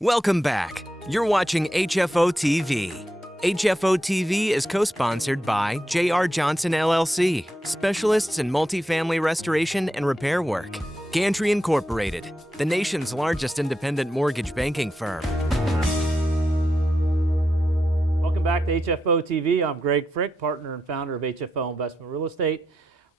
Welcome back. You're watching HFO-TV. HFO-TV is co-sponsored by J.R. Johnson LLC, specialists in multifamily restoration and repair work. Gantry Incorporated, the nation's largest independent mortgage banking firm. Welcome back to HFO-TV. I'm Greg Frick, partner and founder of HFO Investment Real Estate.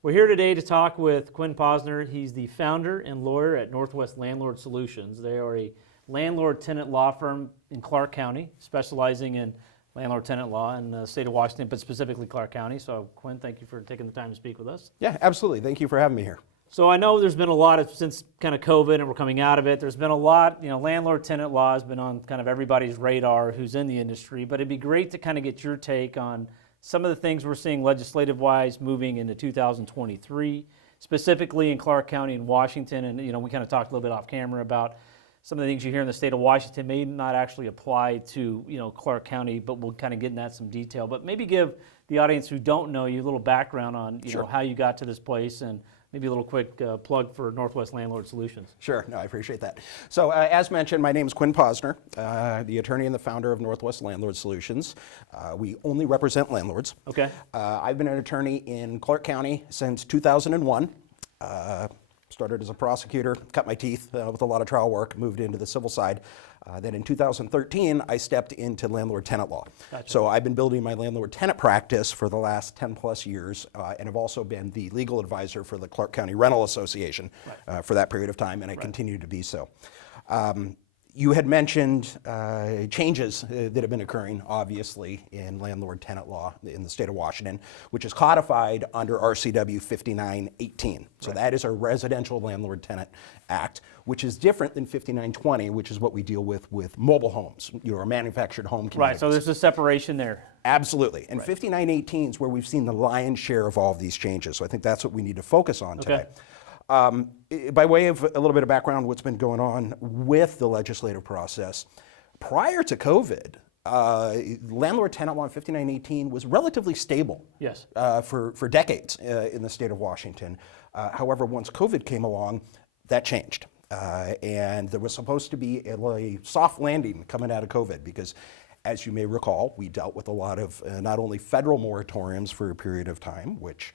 We're here today to talk with Quinn Posner. He's the founder and lawyer at Northwest Landlord Solutions. They are a landlord-tenant law firm in Clark County, specializing in landlord-tenant law in the state of Washington, but specifically Clark County. So, Quinn, thank you for taking the time to speak with us. Yeah, absolutely. Thank you for having me here. So I know there's been a lot of, since kind of COVID and we're coming out of it, there's been a lot, landlord-tenant law has been on kind of everybody's radar who's in the industry, but it'd be great to kind of get your take on some of the things we're seeing legislative-wise moving into 2023, specifically in Clark County and Washington. And, we kind of talked a little bit off camera about some of the things you hear in the state of Washington may not actually apply to, Clark County, but we'll kind of get into that in some detail. But maybe give the audience who don't know you a little background on, Sure. how you got to this place, and maybe a little quick plug for Northwest Landlord Solutions. Sure, no, I appreciate that. So as mentioned, my name is Quinn Posner, the attorney and the founder of Northwest Landlord Solutions. We only represent landlords. Okay. I've been an attorney in Clark County since 2001. Started as a prosecutor, cut my teeth with a lot of trial work, moved into the civil side. Then in 2013, I stepped into landlord-tenant law. Gotcha. So I've been building my landlord-tenant practice for the last 10 plus years, and have also been the legal advisor for the Clark County Rental Association for that period of time, and I continue to be so. You had mentioned changes that have been occurring, obviously, in landlord-tenant law in the state of Washington, which is codified under RCW 5918. So that is our Residential Landlord-Tenant Act, which is different than 5920, which is what we deal with mobile homes, our manufactured home communities. Right, so there's a separation there. Absolutely. And 5918 is where we've seen the lion's share of all of these changes. So I think that's what we need to focus on today. By way of a little bit of background, what's been going on with the legislative process, prior to COVID, landlord-tenant law in 5918 was relatively stable. Yes. For decades in the state of Washington. However, once COVID came along, that changed. And there was supposed to be a soft landing coming out of COVID because, as you may recall, we dealt with a lot of not only federal moratoriums for a period of time, which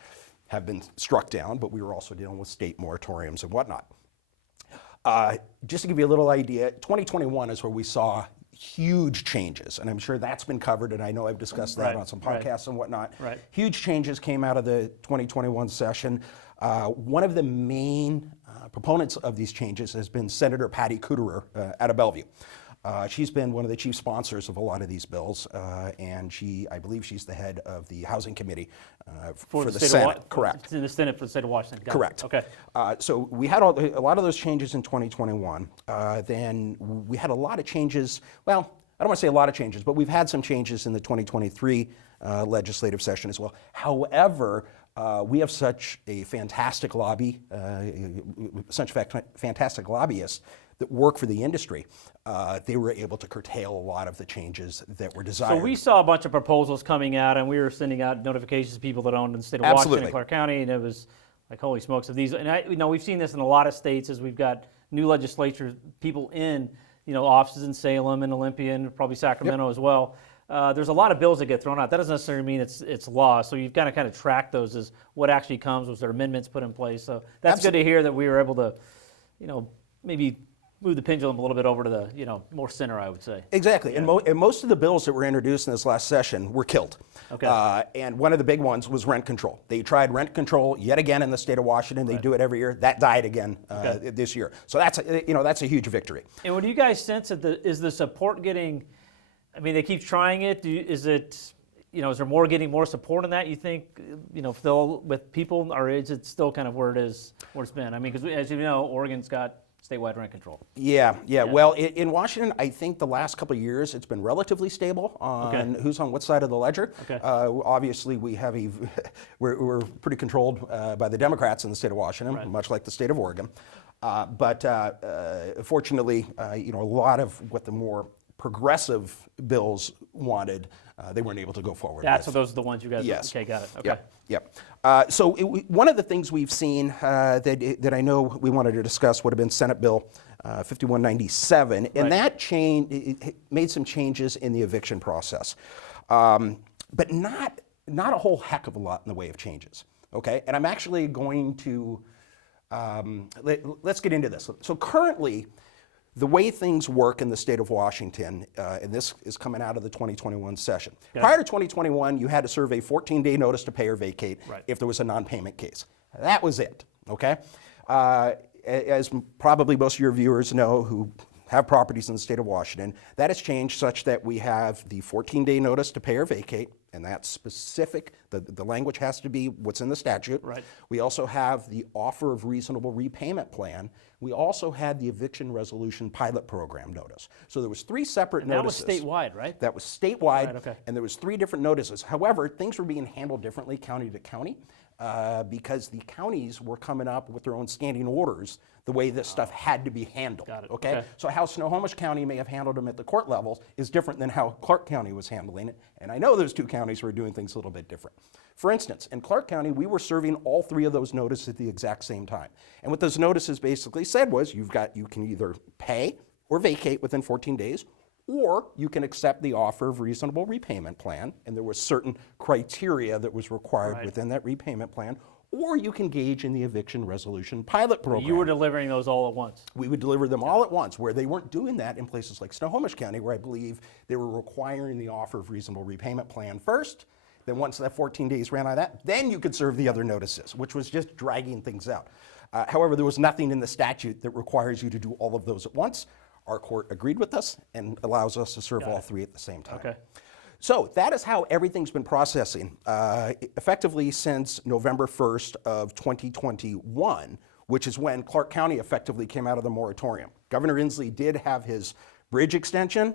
have been struck down, but we were also dealing with state moratoriums and whatnot. Just to give you a little idea, 2021 is where we saw huge changes, and I'm sure that's been covered, and I know I've discussed that on some podcasts and whatnot. Right. Huge changes came out of the 2021 session. One of the main proponents of these changes has been Senator Patty Kuderer out of Bellevue. She's been one of the chief sponsors of a lot of these bills, and I believe she's the head of the Housing Committee for the Senate. Correct. It's in the Senate for the state of Washington. Got Correct. it. Okay. So we had a lot of those changes in 2021. Then we had a lot of changes. Well, I don't want to say a lot of changes, but we've had some changes in the 2023 legislative session as well. However, we have such a fantastic lobby, fantastic lobbyists that work for the industry. They were able to curtail a lot of the changes that were desired. So we saw a bunch of proposals coming out, and we were sending out notifications to people that owned in the state of Washington and Clark County, and it was like, holy smokes, of these. And we've seen this in a lot of states as we've got new legislatures, people in, offices in Salem and Olympia and probably Sacramento as well. There's a lot of bills that get thrown out. That doesn't necessarily mean it's law. So you've got to kind of track those as what actually comes. Was there amendments put in place? So that's good to hear that we were able to, maybe move the pendulum a little bit over to the, more center, I would say. Exactly, and most of the bills that were introduced in this last session were killed. Okay. And one of the big ones was rent control. They tried rent control yet again in the state of Washington. They do it every year. That died again this year. So that's a huge victory. And what do you guys sense is the support getting? I mean, they keep trying it. Is it? Is there getting more support in that? You think, still with people, or is it still kind of where it's been? I mean, because as you know, Oregon's got statewide rent control. Yeah. Well, in Washington, I think the last couple of years it's been relatively stable on who's on what side of the ledger. Okay. Obviously, we have we're pretty controlled by the Democrats in the state of Washington, much like the state of Oregon. But fortunately, a lot of what the more progressive bills wanted, they weren't able to go forward with. So those are the ones you guys. Yes. Okay, got it. Okay. Yep. So one of the things we've seen that I know we wanted to discuss would have been Senate Bill 5197, and that change it made some changes in the eviction process, but not a whole heck of a lot in the way of changes. Okay, and I'm actually going to let's get into this. So currently, the way things work in the state of Washington, and this is coming out of the 2021 session. Okay. Prior to 2021, you had to serve a 14-day notice to pay or vacate if there was a non-payment case. That was it. Okay. As probably most of your viewers know who have properties in the state of Washington, that has changed such that we have the 14-day notice to pay or vacate, and that's specific. The language has to be what's in the statute. Right. We also have the offer of reasonable repayment plan. We also had the eviction resolution pilot program notice. So there was 3 separate notices. That was statewide, right? That was statewide, and there was 3 different notices. However, things were being handled differently county to county. Because the counties were coming up with their own standing orders, the way this stuff had to be handled. Got it. Okay? So how Snohomish County may have handled them at the court level is different than how Clark County was handling it. And I know those 2 counties were doing things a little bit different. For instance, in Clark County, we were serving all 3 of those notices at the exact same time. And what those notices basically said was you can either pay or vacate within 14 days, or you can accept the offer of reasonable repayment plan, and there was certain criteria that was required within that repayment plan, or you can engage in the eviction resolution pilot program. You were delivering those all at once? We would deliver them all at once, where they weren't doing that in places like Snohomish County, where I believe they were requiring the offer of reasonable repayment plan first. Then once that 14 days ran out of that, then you could serve the other notices, which was just dragging things out. However, there was nothing in the statute that requires you to do all of those at once. Our court agreed with us and allows us to serve all 3 at the same time. Okay. So that is how everything's been processing effectively since November 1st of 2021, which is when Clark County effectively came out of the moratorium. Governor Inslee did have his bridge extension,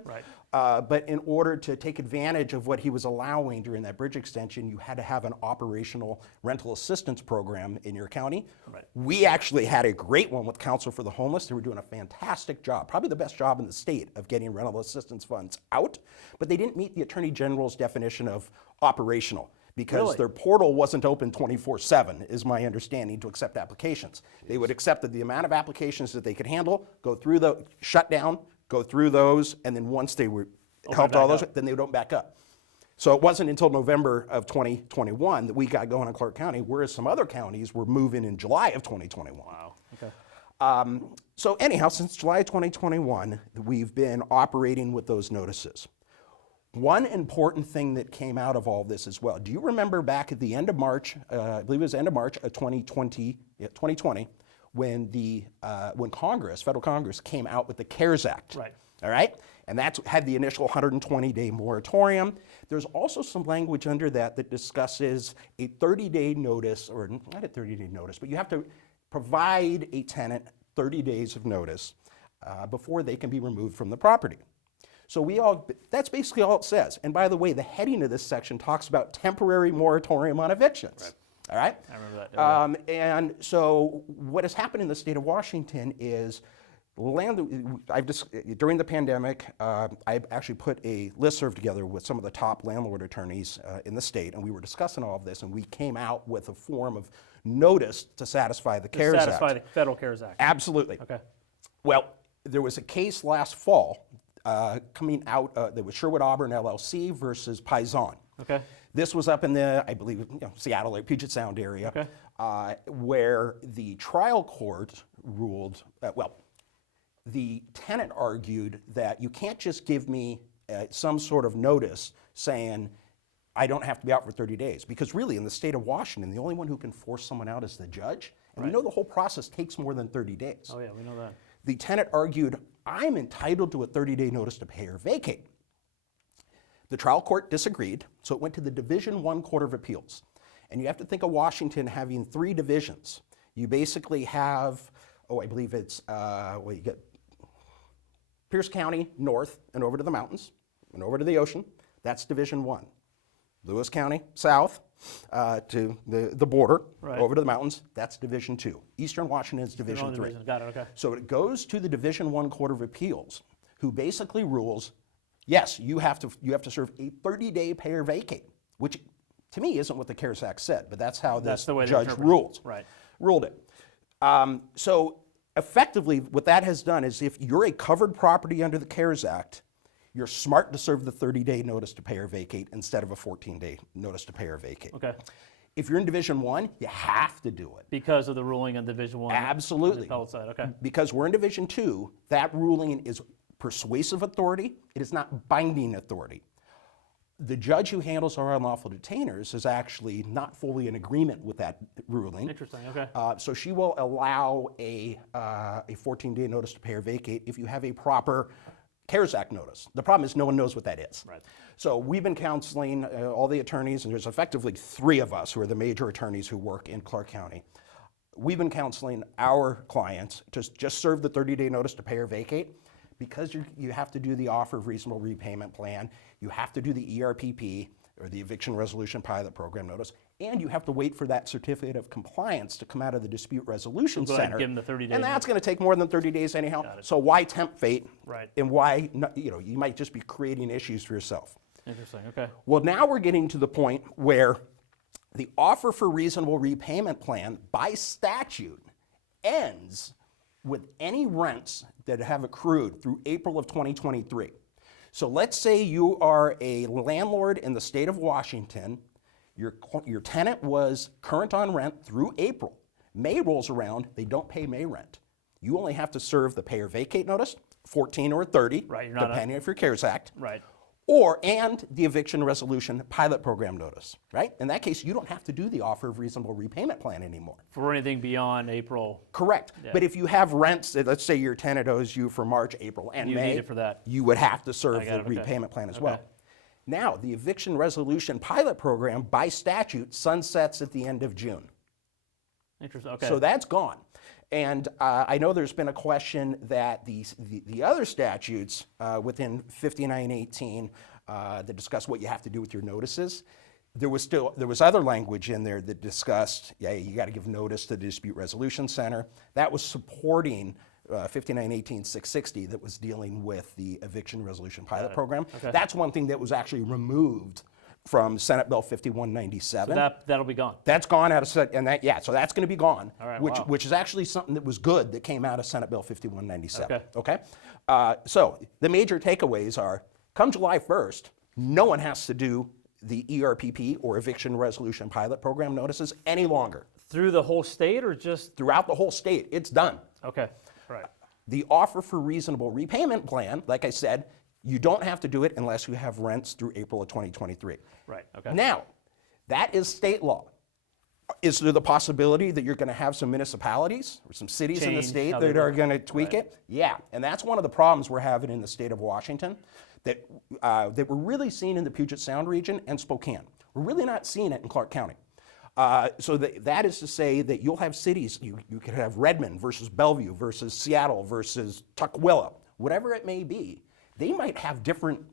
but in order to take advantage of what he was allowing during that bridge extension, you had to have an operational rental assistance program in your county. We actually had a great one with Council for the Homeless. They were doing a fantastic job, probably the best job in the state of getting rental assistance funds out, but they didn't meet the Attorney General's definition of operational, because their portal wasn't open 24/7, is my understanding, to accept applications. They would accept the amount of applications that they could handle, go through the shutdown, go through those, and then once they were helped all those, then they would open back up. So it wasn't until November of 2021 that we got going in Clark County, whereas some other counties were moving in July of 2021. Wow. Okay. So anyhow, since July 2021, we've been operating with those notices. One important thing that came out of all this as well, do you remember back at the end of March, I believe it was the end of March of 2020, when Congress, federal Congress, came out with the CARES Act. All right? And that had the initial 120-day moratorium. There's also some language under that discusses a 30-day notice, or not a 30-day notice, but you have to provide a tenant 30 days of notice before they can be removed from the property. So that's basically all it says. And by the way, the heading of this section talks about temporary moratorium on evictions. All right? I remember that. And so what has happened in the state of Washington is during the pandemic, I actually put a listserv together with some of the top landlord attorneys in the state, and we were discussing all of this, and we came out with a form of notice to satisfy the CARES Act. To satisfy the federal CARES Act. Absolutely. Okay. Well, there was a case last fall coming out that was Sherwood Auburn LLC versus Paisan. Okay. This was up in the, I believe, Seattle or Puget Sound area, where the trial court ruled, the tenant argued that you can't just give me some sort of notice saying I don't have to be out for 30 days. Because really, in the state of Washington, the only one who can force someone out is the judge. And we know the whole process takes more than 30 days. Oh yeah, we know that. The tenant argued, I'm entitled to a 30-day notice to pay or vacate. The trial court disagreed, so it went to the Division I Court of Appeals. And you have to think of Washington having 3 divisions. You basically have, I believe it's, you get Pierce County north and over to the mountains and over to the ocean. That's Division I. Lewis County south to the border, over to the mountains. That's Division II. Eastern Washington is Division III. Got it, okay. So it goes to the Division I Court of Appeals, who basically rules, yes, you have to serve a 30-day pay or vacate, which to me isn't what the CARES Act said, but that's how this judge ruled it. So Effectively, what that has done is if you're a covered property under the CARES Act, you're smart to serve the 30-day notice to pay or vacate instead of a 14-day notice to pay or vacate. Okay. If you're in Division 1, you have to do it. Because of the ruling on Division 1? Absolutely. On the appellate side, okay. Because we're in Division 2, that ruling is persuasive authority. It is not binding authority. The judge who handles our unlawful detainers is actually not fully in agreement with that ruling. Interesting, okay. So she will allow a 14-day notice to pay or vacate if you have a proper CARES Act notice. The problem is no one knows what that is. Right. So we've been counseling all the attorneys, and there's effectively 3 of us who are the major attorneys who work in Clark County. We've been counseling our clients to just serve the 30-day notice to pay or vacate because you have to do the offer of reasonable repayment plan, you have to do the ERPP, or the Eviction Resolution Pilot Program notice, and you have to wait for that certificate of compliance to come out of the Dispute Resolution Go ahead Center. and give them the 30 days. And that's going to take more than 30 days anyhow. So why tempt fate? Right. And why, you might just be creating issues for yourself. Interesting, okay. Well, now we're getting to the point where the offer for reasonable repayment plan by statute ends with any rents that have accrued through April of 2023. So let's say you are a landlord in the state of Washington, your tenant was current on rent through April. May rolls around, they don't pay May rent. You only have to serve the pay or vacate notice, 14 or 30, right, depending on your CARES Act. Right. And the Eviction Resolution Pilot Program notice, right? In that case, you don't have to do the offer of reasonable repayment plan anymore. For anything beyond April. Correct. Yeah. But if you have rents, let's say your tenant owes you for March, April, and May, need it for that. You would have to serve the repayment plan as well. Okay. Now, the Eviction Resolution Pilot Program, by statute, sunsets at the end of June. Interesting, okay. So that's gone. And I know there's been a question that the other statutes within 5918 that discuss what you have to do with your notices, there was other language in there that discussed, you got to give notice to the Dispute Resolution Center. That was supporting 5918-660 that was dealing with the Eviction Resolution Pilot Program. Okay. That's one thing that was actually removed from Senate Bill 5197. So that'll be gone. That's gone out of Senate, and so that's going to be gone. All right, which is actually something that was good that came out of Senate Bill 5197. Okay. So the major takeaways are: come July 1st, no one has to do the ERPP or Eviction Resolution Pilot Program notices any longer. Through the whole state, or just throughout the whole state? It's done. Okay. Right. The offer for reasonable repayment plan, like I said, you don't have to do it unless you have rents through April of 2023. Right, okay. Now, that is state law. Is there the possibility that you're going to have some municipalities or some cities in the state that are going to tweak it? Yeah, and that's one of the problems we're having in the state of Washington that we're really seeing in the Puget Sound region and Spokane. We're really not seeing it in Clark County. So that is to say that you'll have cities, you could have Redmond versus Bellevue versus Seattle versus Tukwila, whatever it may be. They might have different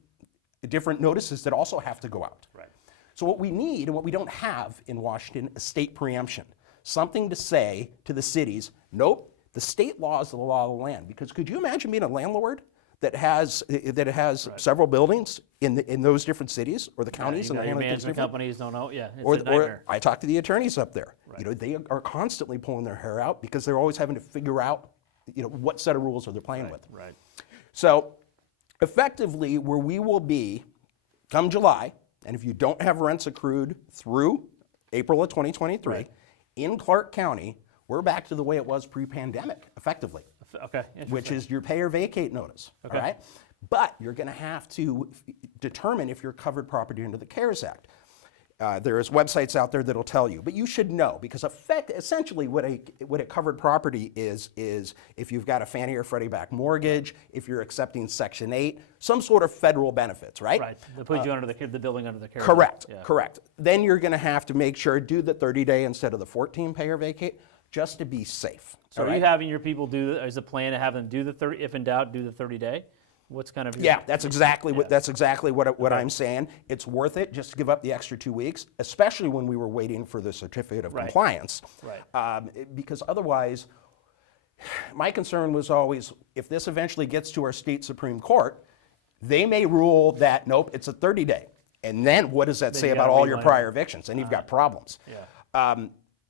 notices that also have to go out. Right. So what we need and what we don't have in Washington is state preemption. Something to say to the cities, nope, the state law is the law of the land. Because could you imagine being a landlord that has several buildings in those different cities or the counties? And the management companies don't know. Yeah, it's a or nightmare. I talk to the attorneys up there. Right. They are constantly pulling their hair out because they're always having to figure out, what set of rules are they playing with. Right. So effectively, where we will be come July, and if you don't have rents accrued through April of 2023, in Clark County, we're back to the way it was pre-pandemic, effectively. Okay. Which is your pay or vacate notice. Okay. All right? But you're going to have to determine if you're covered property under the CARES Act. There's websites out there that'll tell you, but you should know because essentially what a covered property is if you've got a Fannie or Freddie Mac mortgage, if you're accepting Section 8, some sort of federal benefits, right? Right. They put you under the building under the CARES Correct. Act. Yeah. Correct. Then you're going to have to make sure do the 30-day instead of the 14 pay or vacate just to be safe. So are you having your people is the plan to have them do the 30, if in doubt, do the 30-day? What's kind of that's exactly what I'm saying. It's worth it just to give up the extra 2 weeks, especially when we were waiting for the certificate of compliance. Right. Because otherwise, my concern was always if this eventually gets to our state Supreme Court, they may rule that nope, it's a 30-day, and then what does that say about all your prior evictions? And you've got problems. Yeah.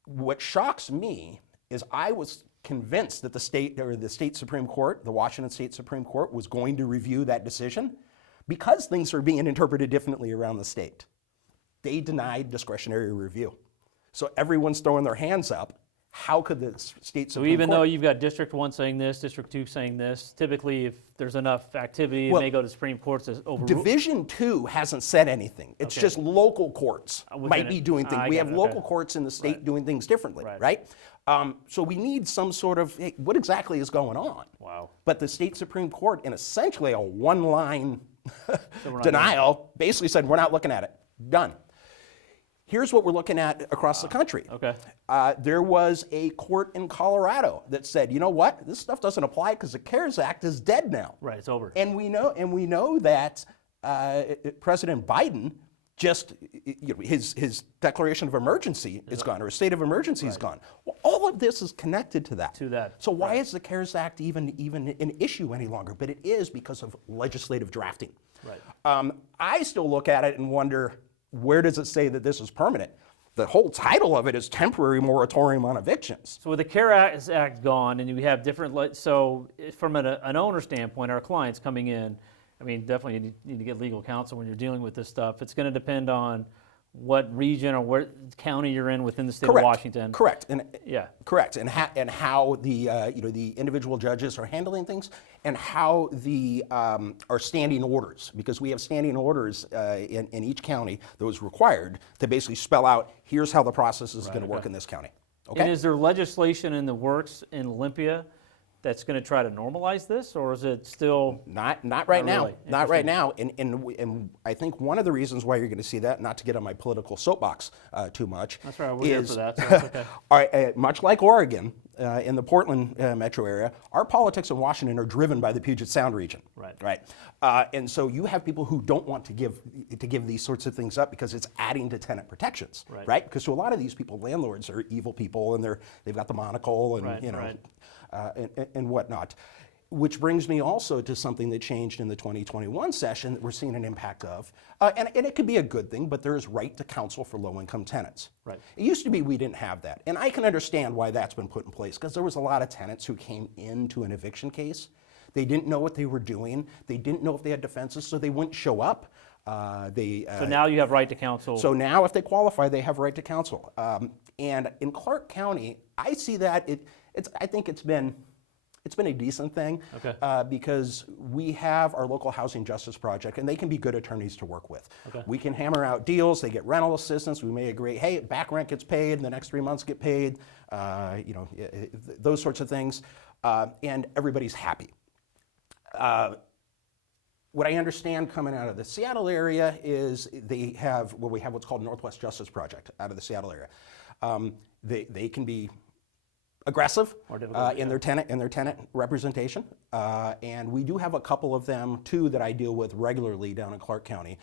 What shocks me is I was convinced that the state Supreme Court, the Washington State Supreme Court, was going to review that decision because things are being interpreted differently around the state. They denied discretionary review. So everyone's throwing their hands up. How could the state Supreme Court... So even though you've got District 1 saying this, District 2 saying this, typically if there's enough activity, it may go to Supreme Court to overrule. Division 2 hasn't said anything. It's just local courts might be doing things. We have local courts in the state doing things differently, right? So we need some sort of, hey, what exactly is going on? Wow. But the state Supreme Court, in essentially a one-line denial, basically said, we're not looking at it. Done. Here's what we're looking at across the country. Okay. There was a court in Colorado that said, you know what, this stuff doesn't apply because the CARES Act is dead now. Right, it's over. And we know that President Biden just, his declaration of emergency is gone, or his state of emergency is gone. Well, all of this is connected to that. So why is the CARES Act even an issue any longer? But it is because of legislative drafting. Right. I still look at it and wonder, where does it say that this is permanent? The whole title of it is Temporary Moratorium on Evictions. So with the CARES Act gone, and we have different, so from an owner standpoint, our clients coming in, I mean, definitely you need to get legal counsel when you're dealing with this stuff. It's going to depend on what region or what county you're in within the state of Washington. Correct. And correct. And how the the individual judges are handling things, and how the our standing orders, because we have standing orders in each county that was required to basically spell out, here's how the process is going to work in this county. Okay. And is there legislation in the works in Olympia that's going to try to normalize this, or is it still not right now? Really? Not right now. And I think one of the reasons why you're going to see that, not to get on my political soapbox too much, that's right. We're here for that. So that's okay. All right, much like Oregon, in the Portland metro area, our politics in Washington are driven by the Puget Sound region. Right. And so you have people who don't want to give these sorts of things up because it's adding to tenant protections. Right. Because to a lot of these people, landlords are evil people, and they've got the monocle and and whatnot. Which brings me also to something that changed in the 2021 session that we're seeing an impact of. And it could be a good thing, but there is right to counsel for low-income tenants. Right. It used to be we didn't have that. And I can understand why that's been put in place, because there was a lot of tenants who came into an eviction case. They didn't know what they were doing. They didn't know if they had defenses, so they wouldn't show up. So now you have right to counsel. So now if they qualify, they have right to counsel. And in Clark County, I see that I think it's been a decent thing, because we have our local housing justice project, and they can be good attorneys to work with. We can hammer out deals. They get rental assistance. We may agree, hey, back rent gets paid, and the next 3 months get paid. Those sorts of things, and everybody's happy. What I understand coming out of the Seattle area is we have what's called Northwest Justice Project out of the Seattle area. They can be aggressive in their tenant representation, and we do have a couple of them too that I deal with regularly down in Clark County,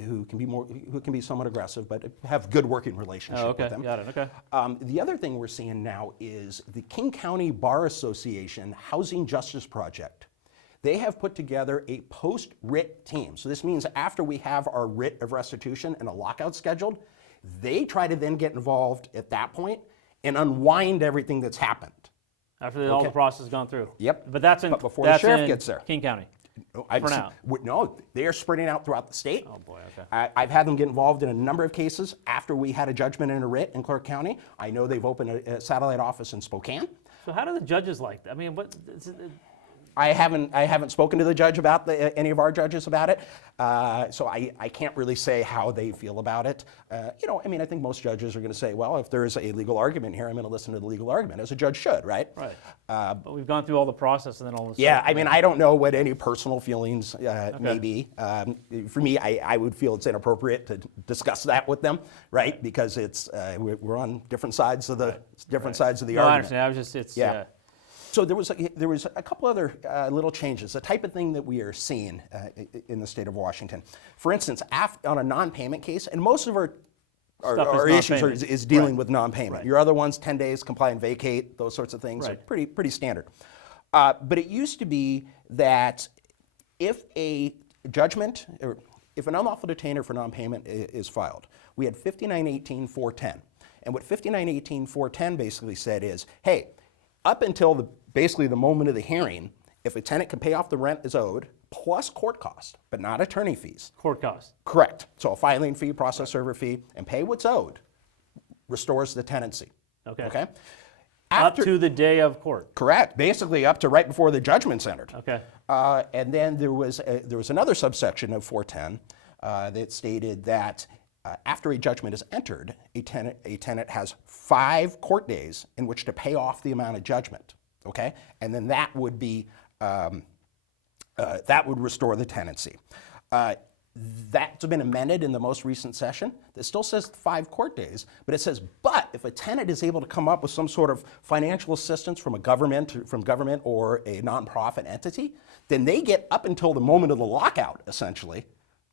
who can be somewhat aggressive, but have good working relationship with them. Got it. Okay. The other thing we're seeing now is the King County Bar Association Housing Justice Project. They have put together a post-writ team. So this means after we have our writ of restitution and a lockout scheduled, they try to then get involved at that point and unwind everything that's happened. After all the process has gone through. Yep. But that's before the sheriff gets there. King County. For now. No, they are spreading out throughout the state. Oh boy, okay. I've had them get involved in a number of cases after we had a judgment and a writ in Clark County. I know they've opened a satellite office in Spokane. So how do the judges like that? I mean, what? I haven't spoken to the judge about any of our judges about it, so I can't really say how they feel about it. I think most judges are going to say, well, if there is a legal argument here, I'm going to listen to the legal argument, as a judge should, right? Right. But we've gone through all the process, and then all this. Yeah, I don't know what any personal feelings may be. For me, I would feel it's inappropriate to discuss that with them, right? Because it's we're on different sides of the sides of the argument. I understand. I was just So there was a couple other little changes, the type of thing that we are seeing in the state of Washington. For instance, on a non-payment case, and most of our issues is dealing with non-payment. Your other ones, 10 days, comply and vacate, those sorts of things are pretty standard. But it used to be that if a judgment, or if an unlawful detainer for non-payment is filed, we had 5918-410. And what 5918-410 basically said is, hey, up until basically the moment of the hearing, if a tenant can pay off the rent as owed, plus court costs, but not attorney fees. Court costs. Correct. So a filing fee, process server fee, and pay what's owed restores the tenancy. Okay. After, up to the day of court. Correct. Basically up to right before the judgment's entered. Okay. And then there was another subsection of 410 that stated that after a judgment is entered, a tenant has 5 court days in which to pay off the amount of judgment. Okay. And then that would be that would restore the tenancy. That's been amended in the most recent session. It still says 5 court days, but it says, but if a tenant is able to come up with some sort of financial assistance from government or a nonprofit entity, then they get up until the moment of the lockout, essentially,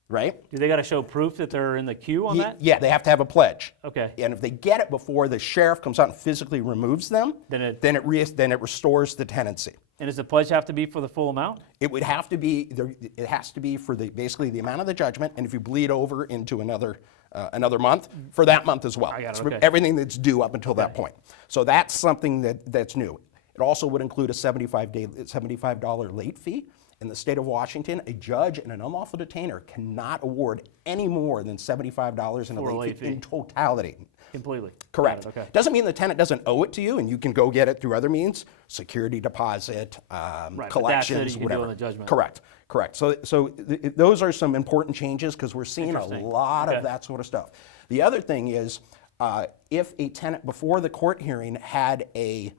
right? Do they got to show proof that they're in the queue on that? Yeah, they have to have a pledge. Okay. And if they get it before the sheriff comes out and physically removes them, then it restores the tenancy. And does the pledge have to be for the full amount? It would have to be. It has to be for basically the amount of the judgment, and if you bleed over into another month, for that month as well. I got it, okay. Everything that's due up until that point. So that's something that's new. It also would include a $75 late fee. In the state of Washington, a judge and an unlawful detainer cannot award any more than $75 in a late fee in totality. Completely. Correct. Okay. Doesn't mean the tenant doesn't owe it to you, and you can go get it through other means, security deposit, collections, whatever. The judgment. Correct. So those are some important changes because we're seeing a lot of that sort of stuff. The other thing is, if a tenant before the court hearing had a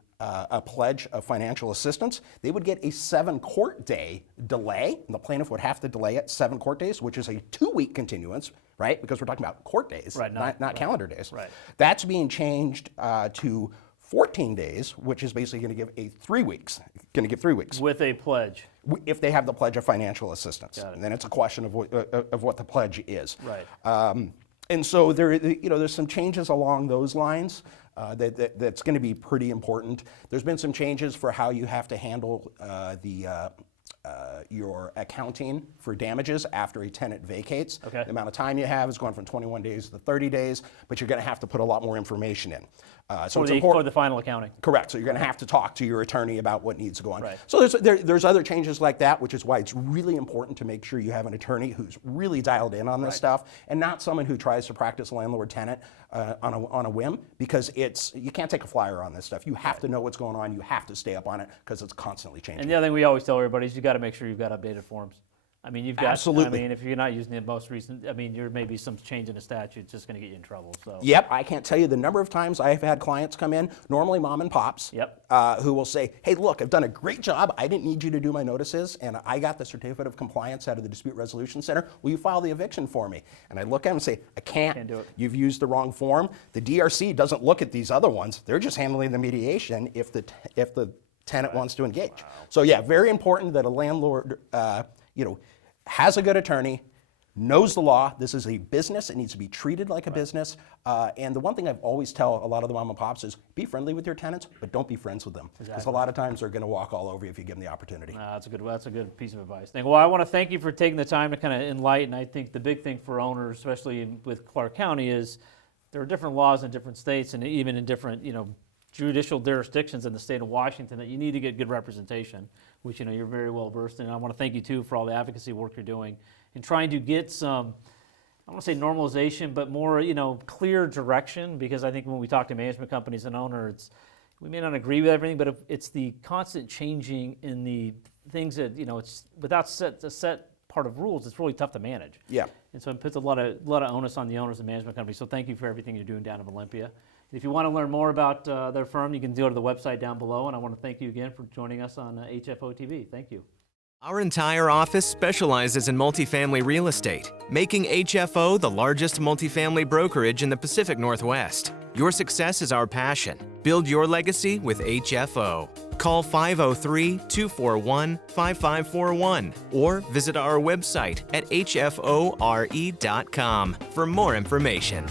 pledge of financial assistance, they would get a 7 court day delay, and the plaintiff would have to delay it 7 court days, which is a 2-week continuance, right? Because we're talking about court days, not calendar days. Right. That's being changed to 14 days, which is basically going to give 3 weeks. Going to give 3 weeks with a pledge. If they have the pledge of financial assistance, and then it's a question of what the pledge is. Right. And so there's some changes along those lines. That's going to be pretty important. There's been some changes for how you have to handle your accounting for damages after a tenant vacates. Okay. The amount of time you have is going from 21 days to 30 days, but you're going to have to put a lot more information in. So it's important. For the final accounting. Correct. So you're going to have to talk to your attorney about what needs to go on. Right. So there's other changes like that, which is why it's really important to make sure you have an attorney who's really dialed in on this stuff, and not someone who tries to practice landlord-tenant on a whim, because you can't take a flyer on this stuff. You have to know what's going on. You have to stay up on it because it's constantly changing. And the other thing we always tell everybody is you got to make sure you've got updated forms. I mean, you've got. Absolutely. I mean, if you're not using the most recent, I mean, there may be some change in the statute. It's just going to get you in trouble. So. Yep, I can't tell you the number of times I have had clients come in, normally mom and pops, who will say, "Hey, look, I've done a great job. I didn't need you to do my notices, and I got the certificate of compliance out of the Dispute Resolution Center. Will you file the eviction for me?" And I look at them and say, "I can't do it. You've used the wrong form. The DRC doesn't look at these other ones. They're just handling the mediation if the tenant wants to engage." Wow. So yeah, very important that a landlord, has a good attorney, knows the law. This is a business. It needs to be treated like a business. And the one thing I've always tell a lot of the mom and pops is be friendly with your tenants, but don't be friends with them. Because a lot of times they're going to walk all over you if you give them the opportunity. That's a good piece of advice. Well, I want to thank you for taking the time to kind of enlighten. I think the big thing for owners, especially with Clark County, is there are different laws in different states and even in different, judicial jurisdictions in the state of Washington that you need to get good representation, which you're very well versed in. And I want to thank you too for all the advocacy work you're doing in trying to get some, I don't want to say normalization, but more clear direction, because I think when we talk to management companies and owners, we may not agree with everything, but it's the constant changing in the things that it's without a set part of rules, it's really tough to manage. Yeah. And so it puts a lot of onus on the owners and management companies. So thank you for everything you're doing down in Olympia. If you want to learn more about their firm, you can go to the website down below. And I want to thank you again for joining us on HFO-TV. Thank you. Our entire office specializes in multifamily real estate, making HFO the largest multifamily brokerage in the Pacific Northwest. Your success is our passion. Build your legacy with HFO. Call 503-241-5541 or visit our website at hfore.com for more information.